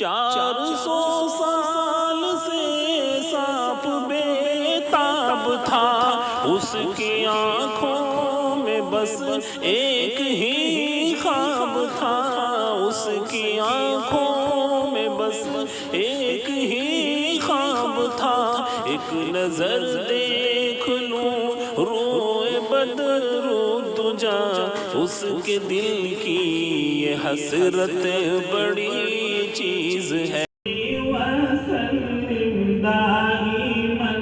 400 سال سے سانپ بے تاب تھا، اس کی آنکھوں میں بس ایک ہی خواب تھا، اس کی آنکھوں میں بس ایک ہی خواب تھا، ایک نظر دیکھ لوں روئے بدر و دجا، اس کے دل کی یہ حسرت بڑی چیز ہے۔ وَسَلِّمْ دَائِمًا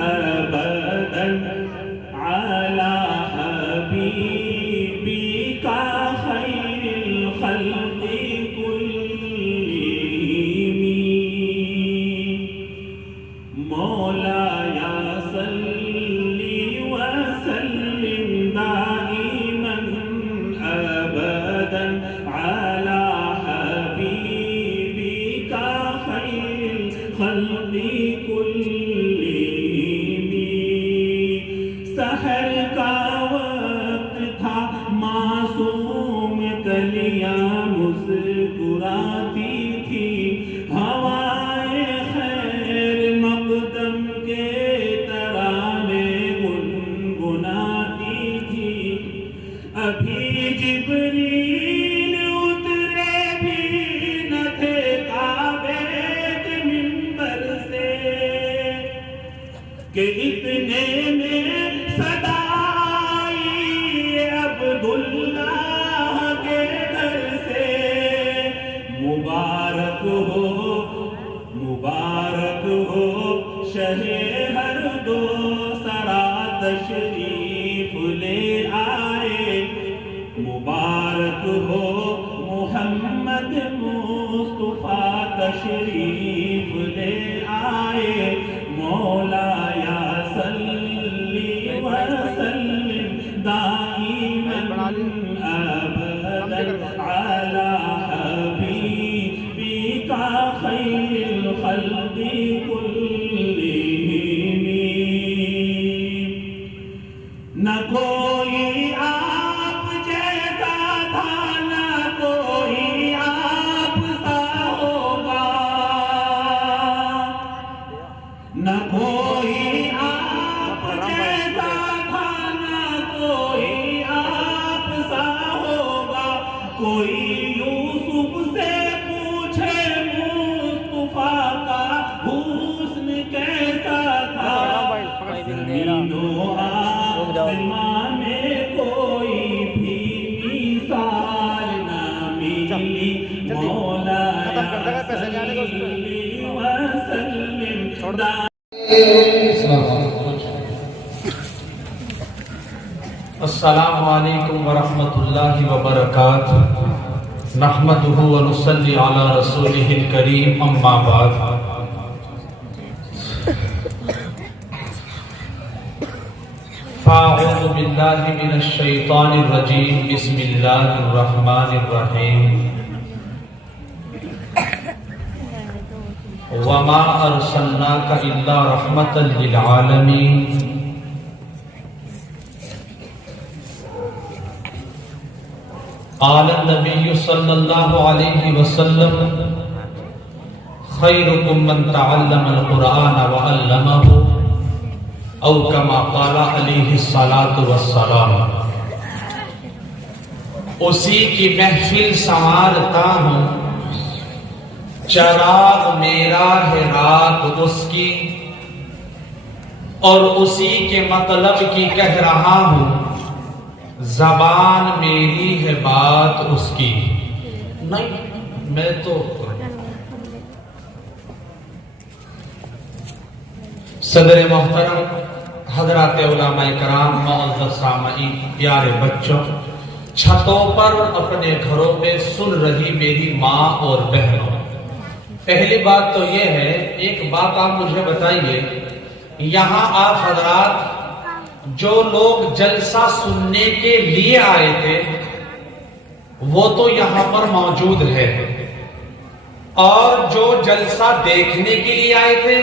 أَبَدًا عَلَى حَبِيبِكَ خَيْرِ الْخَلْقِ كُلِّهِمْ مولاي صل وسلم دائما أبدا على حبيبك خير الخلق كلهم۔ سحر کا وقت تھا، معصوم کلیاں مسکراتی تھی، ہوائے خیر مقدم کے ترانے گنگناتی تھی، ابھی جبریل اترے بھی نہ تھے کعبے کے منبر سے کہ اتنے میں صدا آئی عبداللہ کے گھر سے۔ مبارک ہو شہ ہر دو سرا تشریف لے آئے، مبارک ہو محمد مصطفیٰ تشریف لے آئے، مولاي صلی وسلم دائما ابدا على حبیبک خیر الخلق كلهم۔ نہ کوئی آپ جیسا تھا، نہ کوئی آپ سا ہوگا، نہ کوئی آپ جیسا تھا، نہ کوئی آپ سا ہوگا، کوئی یوسف سے پوچھے مصطفیٰ کا حسن کیسا تھا، زمین و آسمان میں کوئی بھی مثال نہ ملی، مولاي صلی وسلم السلام علیکم ورحمۃ اللہ وبرکاتہ، نحمدہ ونصلی علی رسولہ الکریم، اما بعد۔ فاعوذ باللہ من الشیطان الرجیم، بسم اللہ الرحمن الرحیم۔ وما ارسلناک الا رحمۃ للعالمین۔ قال النبی صلی اللہ علیہ وسلم خیرکم من تعلم القرآن وعلمہ، او کما قال علیہ الصلاۃ والسلام۔ اسی کی محفل سنوارتا ہوں، چراغ میرا ہے رات اس کی، اور اسی کے مطلب کی کہہ رہا ہوں، زبان میری ہے بات اس کی۔ نہیں، میں تو صدر محترم، حضرات علماء کرام، معزز سامعین، پیارے بچوں، چھتوں پر اپنے گھروں میں سن رہی میری ماں اور بہنوں، پہلی بات تو یہ ہے، ایک بات آپ مجھے بتائیے، یہاں آپ حضرات جو لوگ جلسہ سننے کے لیے آئے تھے وہ تو یہاں پر موجود ہے، اور جو جلسہ دیکھنے کے لیے آئے تھے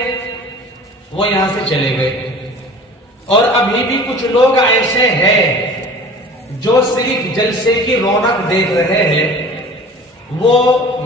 وہ یہاں سے چلے گئے، اور ابھی بھی کچھ لوگ ایسے ہیں جو صرف جلسے کی رونق دیکھ رہے ہیں، وہ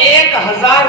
1000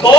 2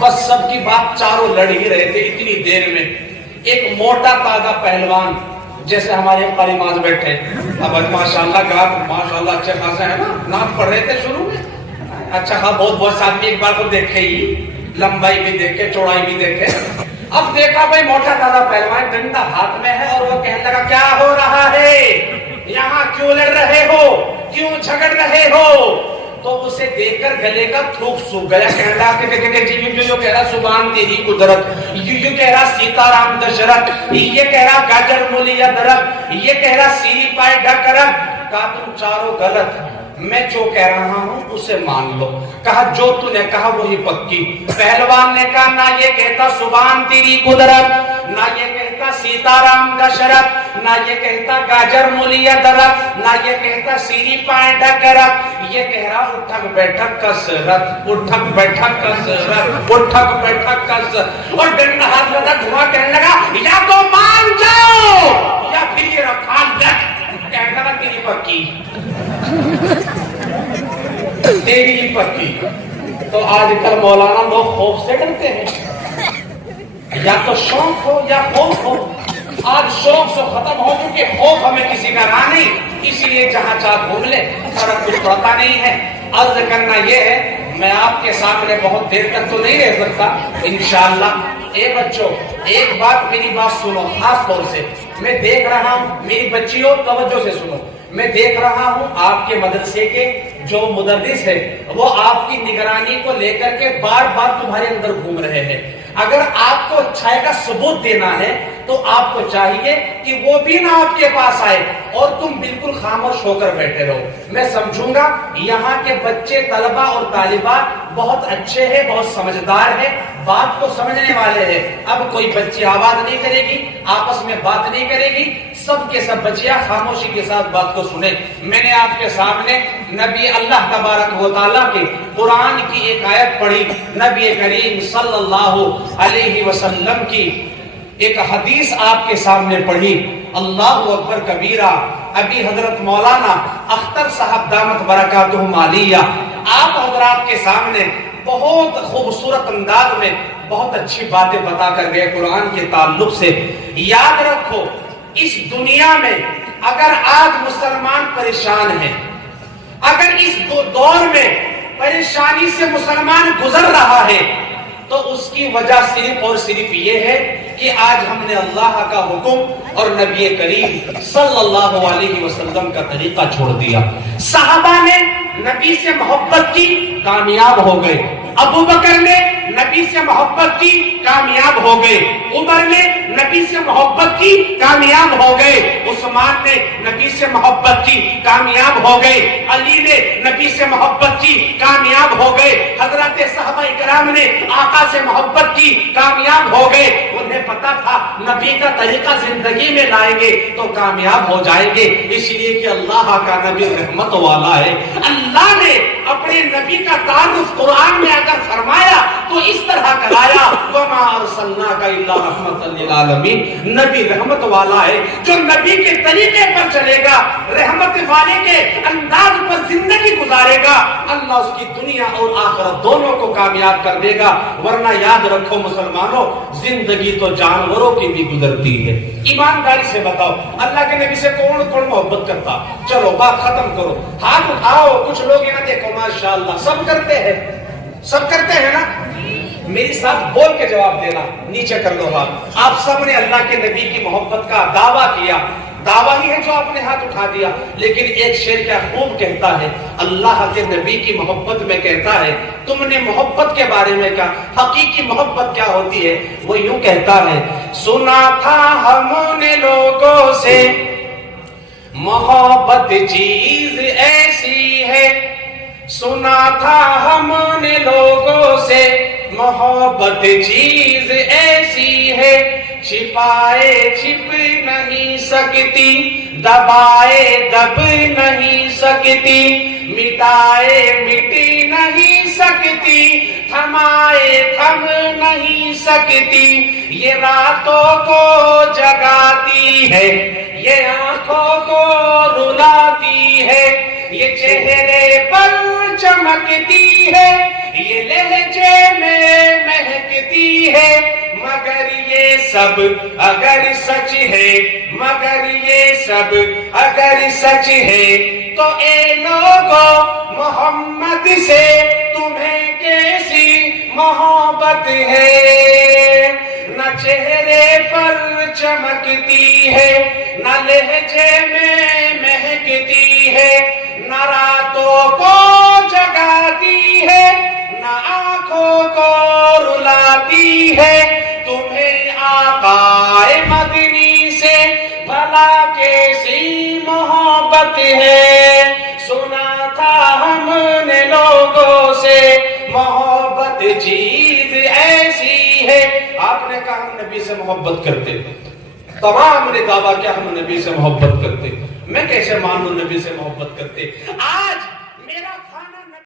بس سب کی بات چاروں لڑ ہی رہے تھے اتنی دیر میں. ایک موٹا تازہ پہلوان جیسے ہمارے قاری ماز بیٹھے, اب ماشاءاللہ گاہ ماشاءاللہ اچھے خاصے ہیں نا, نعت پڑھ رہے تھے شروع میں, اچھا خاص بہت بہت آدمی ایک بار کو دیکھے ہی, لمبائی بھی دیکھے چوڑائی بھی دیکھے. اب دیکھا بھائی موٹا تازہ پہلوان ڈنڈا ہاتھ میں ہے اور وہ کہنے لگا کیا ہو رہا ہے یہاں, کیوں لڑ رہے ہو, کیوں جھگڑ رہے ہو. تو اسے دیکھ کر گلے کا تھوک سوکھ گیا, کہنے لگا کہ جو کہہ رہا سبحان تیری قدرت, یوں کہہ رہا سیتا رام دشرت, یہ کہہ رہا گاجر مولی ادرک, یہ کہہ رہا سیری پائے ڈکرک. کہا تم چاروں غلط, میں جو کہہ رہا ہوں اسے مان لو. کہا جو تو نے کہا وہی پکی. پہلوان نے کہا نہ یہ کہتا سبحان تیری قدرت, نہ یہ کہتا سیتا رام دشرت, نہ یہ کہتا گاجر مولی ادرک, نہ یہ کہتا سیری پائے ڈکرک, یہ کہہ رہا اٹھک بیٹھک کسرت, اٹھک بیٹھک کسرت, اٹھک بیٹھک کسرت. اور ڈنڈا ہاتھ میں تھا, دھواں کہنے لگا یا تو مان جاؤ یا پھر یہ رکھا لٹ. کہنے لگا تیری پکی, تیری پکی. تو آج کل مولانا لوگ خوف سے ڈرتے ہیں, یا تو شوق ہو یا خوف ہو. آج شوق سے ختم ہو چکے, خوف ہمیں کسی کا رہا نہیں, اسی لیے جہاں چاہ گھوم لے, فرق کچھ پڑتا نہیں ہے. عرض کرنا یہ ہے, میں آپ کے سامنے بہت دیر تک تو نہیں رہ سکتا انشاءاللہ. اے بچوں ایک بات, میری بات سنو خاص طور سے. میں دیکھ رہا ہوں, میری بچیوں توجہ سے سنو, میں دیکھ رہا ہوں آپ کے مدرسے کے جو مدرس ہے وہ آپ کی نگرانی کو لے کر کے بار بار تمہارے اندر گھوم رہے ہیں. اگر آپ کو اچھائی کا ثبوت دینا ہے تو آپ کو چاہیے کہ وہ بھی نہ آپ کے پاس آئے اور تم بالکل خاموش ہو کر بیٹھے رہو. میں سمجھوں گا یہاں کے بچے طلبہ اور طالبات بہت اچھے ہیں, بہت سمجھدار ہیں, بات کو سمجھنے والے ہیں. اب کوئی بچی آواز نہیں کرے گی, آپس میں بات نہیں کرے گی, سب کے سب بچیاں خاموشی کے ساتھ بات کو سنیں. میں نے آپ کے سامنے نبی اللہ تبارک و تعالیٰ کے قرآن کی ایک آیت پڑھی, نبی کریم صلی اللہ علیہ وسلم کی ایک حدیث آپ کے سامنے پڑھی. اللہ اکبر کبیرہ. ابھی حضرت مولانا اختر صاحب دامت برکاتہم عالیہ آپ حضرات کے سامنے بہت خوبصورت انداز میں بہت اچھی باتیں بتا کر گئے قرآن کے تعلق سے. یاد رکھو اس دنیا میں اگر آج مسلمان پریشان ہے, اگر اس دور میں پریشانی سے مسلمان گزر رہا ہے, تو اس کی وجہ صرف اور صرف یہ ہے کہ آج ہم نے اللہ کا حکم اور نبی کریم صلی اللہ علیہ وسلم کا طریقہ چھوڑ دیا. صحابہ نے نبی سے محبت کی, کامیاب ہو گئے. ابو بکر نے نبی سے محبت کی, کامیاب ہو گئے. عمر نے نبی سے محبت کی, کامیاب ہو گئے. عثمان نے نبی سے محبت کی, کامیاب ہو گئے. علی نے نبی سے محبت کی, کامیاب ہو گئے. حضرت صحابہ کرام نے آقا سے محبت کی, کامیاب ہو گئے. انہیں پتا تھا نبی کا طریقہ زندگی میں لائیں گے تو کامیاب ہو جائیں گے, اس لیے کہ اللہ کا نبی رحمت والا ہے. اللہ نے اپنے نبی کا تعارف قرآن میں اگر فرمایا تو اس طرح کرایا, وَمَا أَرْسَلْنَاكَ إِلَّا رَحْمَةً لِلْعَالَمِينَ. نبی رحمت والا ہے, جو نبی کے طریقے پر چلے گا, رحمت والے کے انداز پر زندگی گزارے گا, اللہ اس کی دنیا اور آخرت دونوں کو کامیاب کر دے گا. ورنہ یاد رکھو مسلمانوں, زندگی تو جانوروں کی بھی گزرتی ہے. ایمانداری سے بتاؤ اللہ کے نبی سے کون کون محبت کرتا؟ چلو بات ختم کرو, ہاتھ اٹھاؤ. کچھ لوگ یہاں دیکھو ماشاءاللہ سب کرتے ہیں, سب کرتے ہیں نا. میری ساتھ بول کے جواب دینا, نیچے کر لو ہاتھ. آپ سب نے اللہ کے نبی کی محبت کا دعویٰ کیا, دعویٰ ہی ہے جو آپ نے ہاتھ اٹھا دیا. لیکن ایک شعر کیا خوب کہتا ہے, اللہ کے نبی کی محبت میں کہتا ہے, تم نے محبت کے بارے میں کہا, حقیقی محبت کیا ہوتی ہے, وہ یوں کہتا ہے, سنا تھا ہم نے لوگوں سے محبت چیز ایسی ہے, سنا تھا ہم نے لوگوں سے محبت چیز ایسی ہے, چھپائے چھپ نہیں سکتی, دبائے دب نہیں سکتی, مٹائے مٹ نہیں سکتی, تھمائے تھم نہیں سکتی. یہ راتوں کو جگاتی ہے, یہ آنکھوں کو رلاتی ہے, یہ چہرے پر چمکتی ہے, یہ لہجے میں مہکتی ہے، مگر یہ سب اگر سچ ہے، مگر یہ سب اگر سچ ہے تو اے لوگو محمد سے تمہیں کیسی محبت ہے؟ نہ چہرے پر چمکتی ہے، نہ لہجے میں مہکتی ہے، نہ راتوں کو جگاتی ہے، نہ آنکھوں کو رلاتی ہے، تمہیں آقا مدنی سے بھلا کیسی محبت ہے؟ سنا تھا ہم نے لوگوں سے محبت چیز ایسی ہے۔ آپ نے کہا ہم نبی سے محبت کرتے، تمام نے دعویٰ کیا ہم نبی سے محبت کرتے، میں کیسے مانوں نبی سے محبت کرتے؟ آج